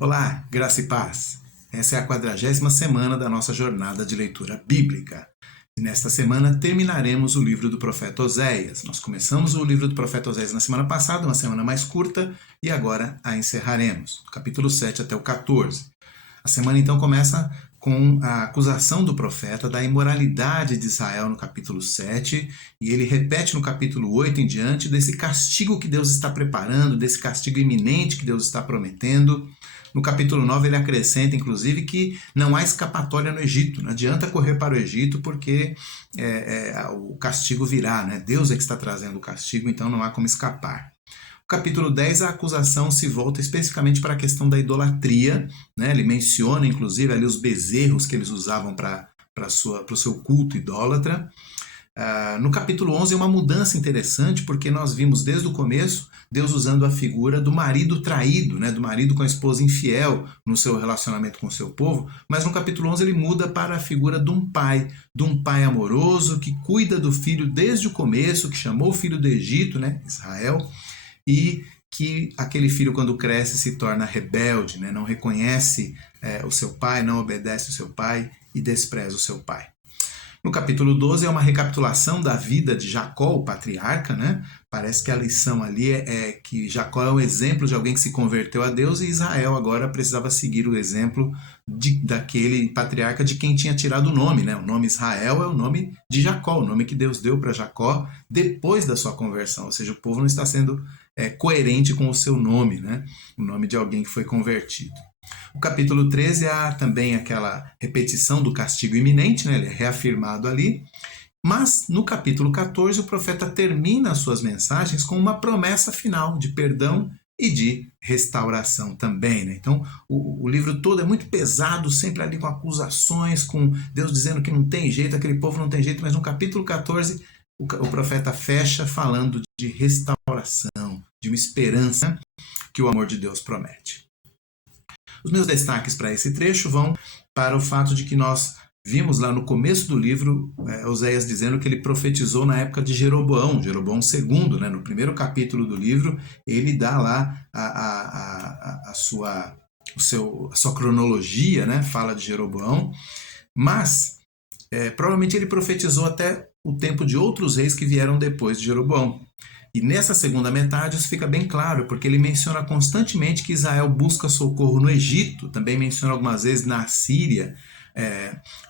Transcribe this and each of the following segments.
Olá, graça e paz. Essa é a 40ª semana da nossa jornada de leitura bíblica. E nesta semana terminaremos o livro do profeta Oséias. Nós começamos o livro do profeta Oséias na semana passada, uma semana mais curta, e agora a encerraremos, do capítulo 7 até o 14. A semana então começa com a acusação do profeta da imoralidade de Israel no capítulo 7, e ele repete no capítulo 8 em diante desse castigo que Deus está preparando, desse castigo iminente que Deus está prometendo. No capítulo 9 ele acrescenta, inclusive, que não há escapatória no Egito, não adianta correr para o Egito porque o castigo virá, né? Deus é que está trazendo o castigo, então não há como escapar. No capítulo 10, a acusação se volta especificamente para a questão da idolatria, né? Ele menciona, inclusive, ali os bezerros que eles usavam para o seu culto idólatra. No capítulo 11 é uma mudança interessante, porque nós vimos desde o começo Deus usando a figura do marido traído, né, do marido com a esposa infiel no seu relacionamento com o seu povo, mas no capítulo 11 ele muda para a figura de um pai amoroso que cuida do filho desde o começo, que chamou o filho do Egito, né, Israel, e que aquele filho quando cresce se torna rebelde, né, não reconhece o seu pai, não obedece o seu pai e despreza o seu pai. No capítulo 12 é uma recapitulação da vida de Jacó, o patriarca, né? Parece que a lição ali é que Jacó é um exemplo de alguém que se converteu a Deus e Israel agora precisava seguir o exemplo daquele patriarca de quem tinha tirado o nome, né? O nome Israel é o nome de Jacó, o nome que Deus deu para Jacó depois da sua conversão, ou seja, o povo não está sendo coerente com o seu nome, né? O nome de alguém que foi convertido. O capítulo 13 há também aquela repetição do castigo iminente, né? Ele é reafirmado ali. Mas no capítulo 14 o profeta termina as suas mensagens com uma promessa final de perdão e de restauração também, né? Então o livro todo é muito pesado, sempre ali com acusações, com Deus dizendo que não tem jeito, aquele povo não tem jeito, mas no capítulo 14 o profeta fecha falando de restauração, de uma esperança que o amor de Deus promete. Os meus destaques para esse trecho vão para o fato de que nós vimos lá no começo do livro Oséias dizendo que ele profetizou na época de Jeroboão II, né? No primeiro capítulo do livro, ele dá lá a sua cronologia, né? Fala de Jeroboão, mas provavelmente ele profetizou até o tempo de outros reis que vieram depois de Jeroboão. E nessa segunda metade isso fica bem claro, porque ele menciona constantemente que Israel busca socorro no Egito, também menciona algumas vezes na Síria.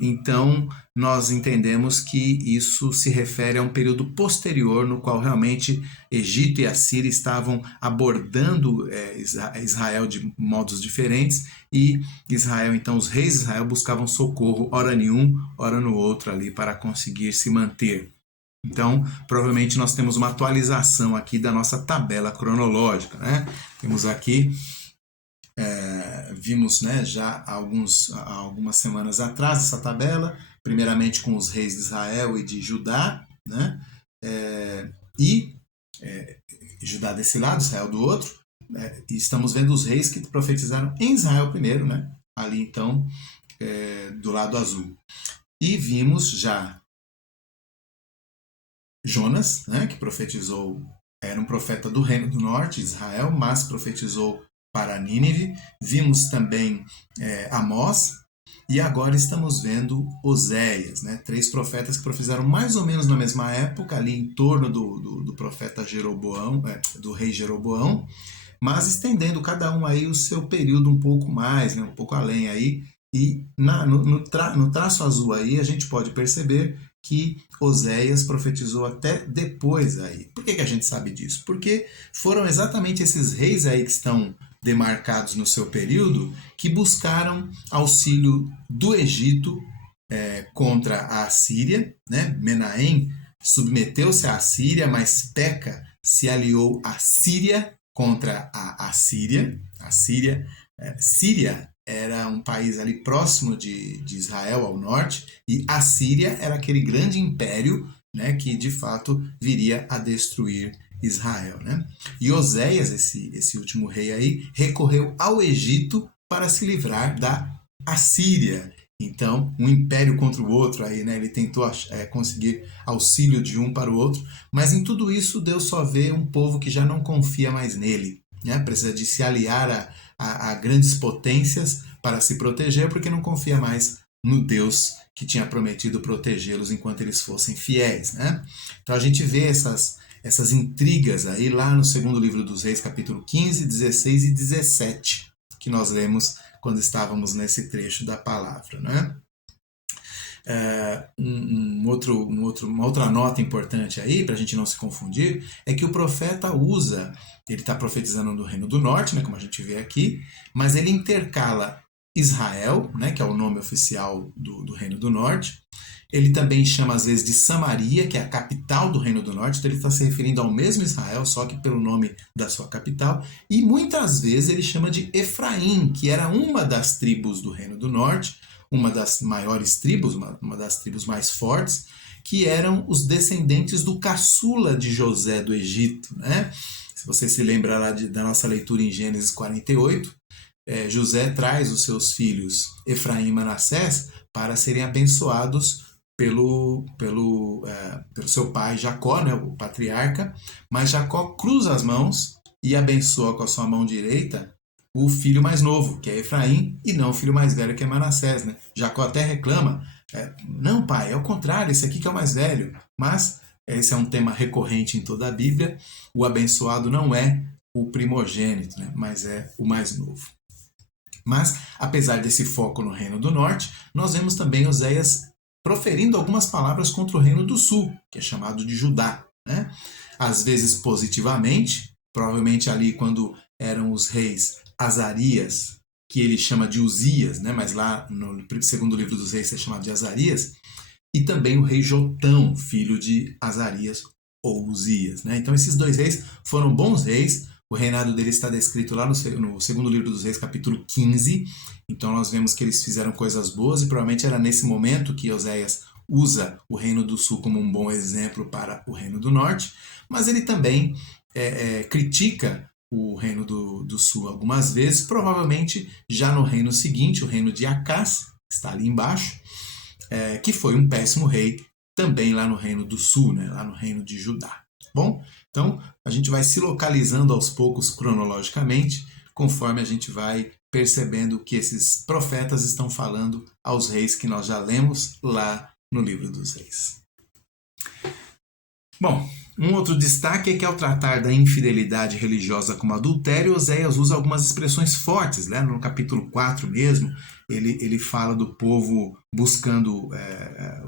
Então nós entendemos que isso se refere a um período posterior no qual realmente Egito e a Síria estavam abordando Israel de modos diferentes e Israel, então os reis de Israel buscavam socorro ora em um, ora no outro ali para conseguir se manter. Então, provavelmente nós temos uma atualização aqui da nossa tabela cronológica, né? Temos aqui, vimos, né, já algumas semanas atrás essa tabela, primeiramente com os reis de Israel e de Judá, né? Judá desse lado, Israel do outro, e estamos vendo os reis que profetizaram em Israel primeiro, né? Ali então, do lado azul. E vimos já Jonas, né, que profetizou, era um profeta do reino do norte, Israel, mas profetizou para Nínive. Vimos também Amós, e agora estamos vendo Oséias, né, 3 profetas que profetizaram mais ou menos na mesma época, ali em torno do profeta Jeroboão, do rei Jeroboão, mas estendendo cada um aí o seu período um pouco mais, né, um pouco além aí, e no traço azul aí a gente pode perceber que Oséias profetizou até depois aí. Por que a gente sabe disso? Porque foram exatamente esses reis aí que estão demarcados no seu período que buscaram auxílio do Egito contra a Assíria, né? Menahem submeteu-se à Assíria, mas Peca se aliou à Síria contra a Assíria. Síria era um país ali próximo de Israel ao norte, e a Síria era aquele grande império, né, que de fato viria a destruir Israel, né? E Oséias, esse último rei aí, recorreu ao Egito para se livrar da Assíria. Então, um império contra o outro aí, né? Ele tentou conseguir auxílio de um para o outro, mas em tudo isso Deus só vê um povo que já não confia mais nele, né? Precisa de se aliar a grandes potências para se proteger, porque não confia mais no Deus que tinha prometido protegê-los enquanto eles fossem fiéis, né? Então a gente vê essas intrigas aí lá no segundo livro dos Reis, capítulo 15, 16 e 17, que nós lemos quando estávamos nesse trecho da palavra, né? Uma outra nota importante aí, para a gente não se confundir, é que o profeta ele está profetizando do Reino do Norte, né, como a gente vê aqui, mas ele intercala Israel, né, que é o nome oficial do Reino do Norte. Ele também chama às vezes de Samaria, que é a capital do Reino do Norte, então ele está se referindo ao mesmo Israel, só que pelo nome da sua capital. E muitas vezes ele chama de Efraim, que era uma das tribos do Reino do Norte, uma das maiores tribos, uma das tribos mais fortes, que eram os descendentes do caçula de José do Egito, né? Se você se lembra lá da nossa leitura em Gênesis 48, José traz os seus filhos Efraim e Manassés para serem abençoados pelo seu pai Jacó, né, o patriarca, mas Jacó cruza as mãos e abençoa com a sua mão direita o filho mais novo, que é Efraim, e não o filho mais velho, que é Manassés, né? Jacó até reclama, não pai, é o contrário, esse aqui que é o mais velho, mas esse é um tema recorrente em toda a Bíblia, o abençoado não é o primogênito, né, mas é o mais novo. Mas, apesar desse foco no Reino do Norte, nós vemos também Oséias proferindo algumas palavras contra o Reino do Sul, que é chamado de Judá, né? Às vezes positivamente, provavelmente ali quando eram os reis Azarias, que ele chama de Uzias, né? Mas lá no segundo livro dos reis é chamado de Azarias, e também o rei Jotão, filho de Azarias ou Uzias, né? Então esses dois reis foram bons reis. O reinado deles está descrito lá no segundo livro dos reis, capítulo 15. Então nós vemos que eles fizeram coisas boas e provavelmente era nesse momento que Oséias usa o Reino do Sul como um bom exemplo para o Reino do Norte. Mas ele também critica o Reino do Sul algumas vezes, provavelmente já no reino seguinte, o reino de Acás, que está ali embaixo, que foi um péssimo rei também lá no Reino do Sul, né, lá no Reino de Judá. Bom, então a gente vai se localizando aos poucos cronologicamente, conforme a gente vai percebendo que esses profetas estão falando aos reis que nós já lemos lá no livro dos reis. Bom, um outro destaque é que ao tratar da infidelidade religiosa como adultério, Oséias usa algumas expressões fortes, né? No capítulo 4 mesmo, ele fala do povo buscando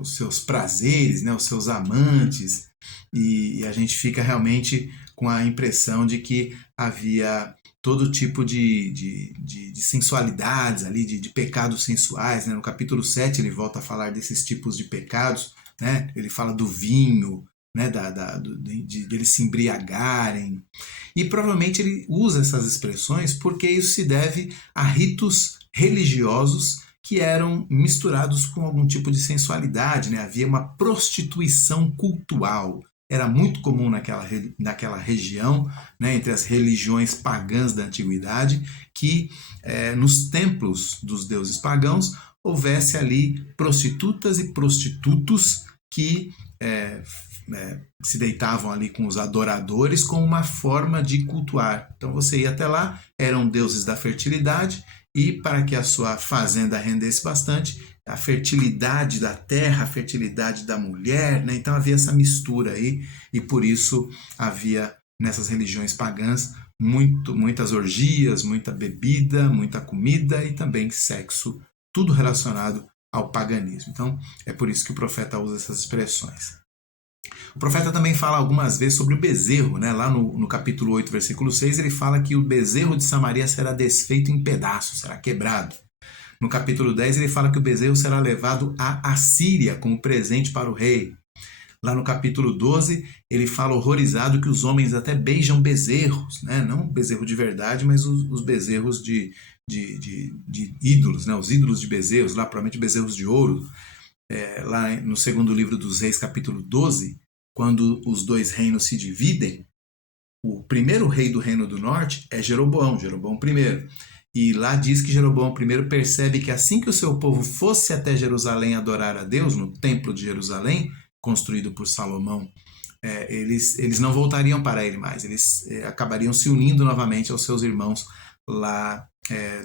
os seus prazeres, né? Os seus amantes, e a gente fica realmente com a impressão de que havia todo tipo de sensualidades ali, de pecados sensuais, né? No capítulo 7 ele volta a falar desses tipos de pecados, né? Ele fala do vinho, né, de eles se embriagarem. E provavelmente ele usa essas expressões porque isso se deve a ritos religiosos que eram misturados com algum tipo de sensualidade, né? Havia uma prostituição cultural. Era muito comum naquela região, né, entre as religiões pagãs da antiguidade, que nos templos dos deuses pagãos houvesse ali prostitutas e prostitutos que se deitavam ali com os adoradores como uma forma de cultuar. Então você ia até lá, eram deuses da fertilidade, e para que a sua fazenda rendesse bastante, a fertilidade da terra, a fertilidade da mulher, né? Então havia essa mistura aí, e por isso havia nessas religiões pagãs muitas orgias, muita bebida, muita comida e também sexo, tudo relacionado ao paganismo. Então é por isso que o profeta usa essas expressões. O profeta também fala algumas vezes sobre o bezerro, né? Lá no capítulo 8, versículo 6, ele fala que o bezerro de Samaria será desfeito em pedaços, será quebrado. No capítulo 10, ele fala que o bezerro será levado à Assíria como presente para o rei. Lá no capítulo 12, ele fala horrorizado que os homens até beijam bezerros, né? Não bezerro de verdade, mas os bezerros de ídolos, né? Os ídolos de bezerros, lá provavelmente bezerros de ouro. Lá no segundo livro dos Reis, capítulo 12, quando os dois reinos se dividem, o primeiro rei do Reino do Norte é Jeroboão I. E lá diz que Jeroboão I percebe que assim que o seu povo fosse até Jerusalém adorar a Deus, no templo de Jerusalém, construído por Salomão, eles não voltariam para ele mais, eles acabariam se unindo novamente aos seus irmãos lá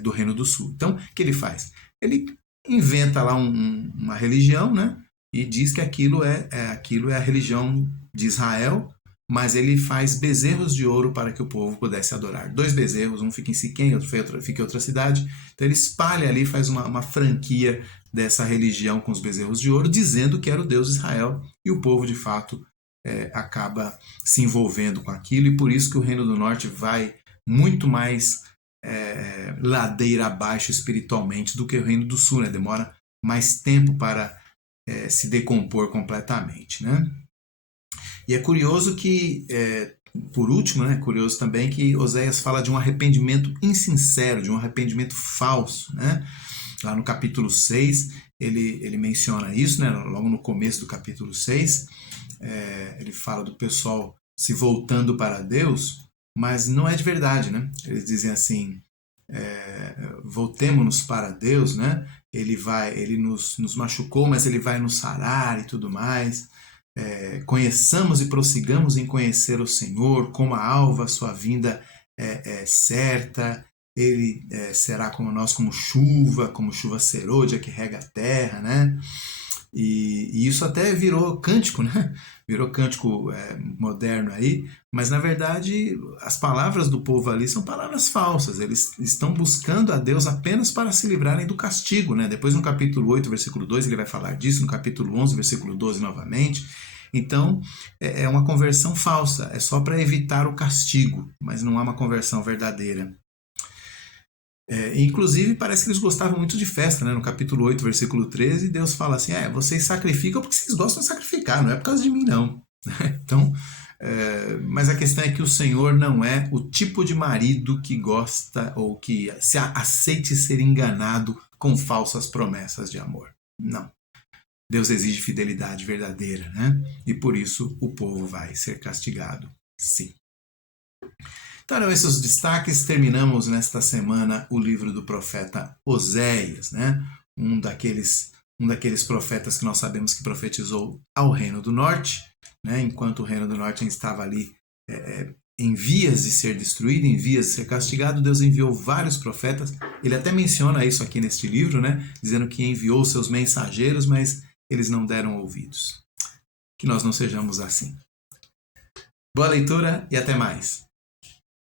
do Reino do Sul. Então, o que ele faz? Ele inventa lá uma religião, né? E diz que aquilo é a religião de Israel, mas ele faz bezerros de ouro para que o povo pudesse adorar. 2 bezerros, um fica em Siquém, outro fica em outra cidade. Então ele espalha ali, faz uma franquia dessa religião com os bezerros de ouro, dizendo que era o Deus de Israel, e o povo de fato acaba se envolvendo com aquilo, e por isso que o Reino do Norte vai muito mais ladeira abaixo espiritualmente do que o Reino do Sul, né? Demora mais tempo para se decompor completamente, né? E é curioso que, por último, né, é curioso também que Oséias fala de um arrependimento insincero, de um arrependimento falso, né? Lá no capítulo 6, ele menciona isso, né? Logo no começo do capítulo 6, ele fala do pessoal se voltando para Deus, mas não é de verdade, né? Eles dizem assim, voltemo-nos para Deus, né? Ele nos machucou, mas ele vai nos sarar e tudo mais. Conheçamos e prossigamos em conhecer o Senhor, como a alva, sua vinda é certa, ele será como nós, como chuva serôdia que rega a terra, né? E isso até virou cântico, né? Virou cântico moderno aí, mas na verdade as palavras do povo ali são palavras falsas. Eles estão buscando a Deus apenas para se livrarem do castigo, né? Depois no capítulo 8, versículo 2, ele vai falar disso, no capítulo 11, versículo 12 novamente. Então é uma conversão falsa, é só para evitar o castigo, mas não é uma conversão verdadeira. Inclusive, parece que eles gostavam muito de festa, né? No capítulo 8, versículo 13, Deus fala assim, vocês sacrificam porque vocês gostam de sacrificar, não é por causa de mim, não. Então, mas a questão é que o Senhor não é o tipo de marido que gosta ou que se aceite ser enganado com falsas promessas de amor. Não. Deus exige fidelidade verdadeira, né? E por isso o povo vai ser castigado, sim. Então eram esses os destaques. Terminamos nesta semana o livro do profeta Oséias, né? Um daqueles profetas que nós sabemos que profetizou ao Reino do Norte, né? Enquanto o Reino do Norte estava ali em vias de ser destruído, em vias de ser castigado, Deus enviou vários profetas. Ele até menciona isso aqui neste livro, né? Dizendo que enviou seus mensageiros, mas eles não deram ouvidos. Que nós não sejamos assim. Boa leitura e até mais.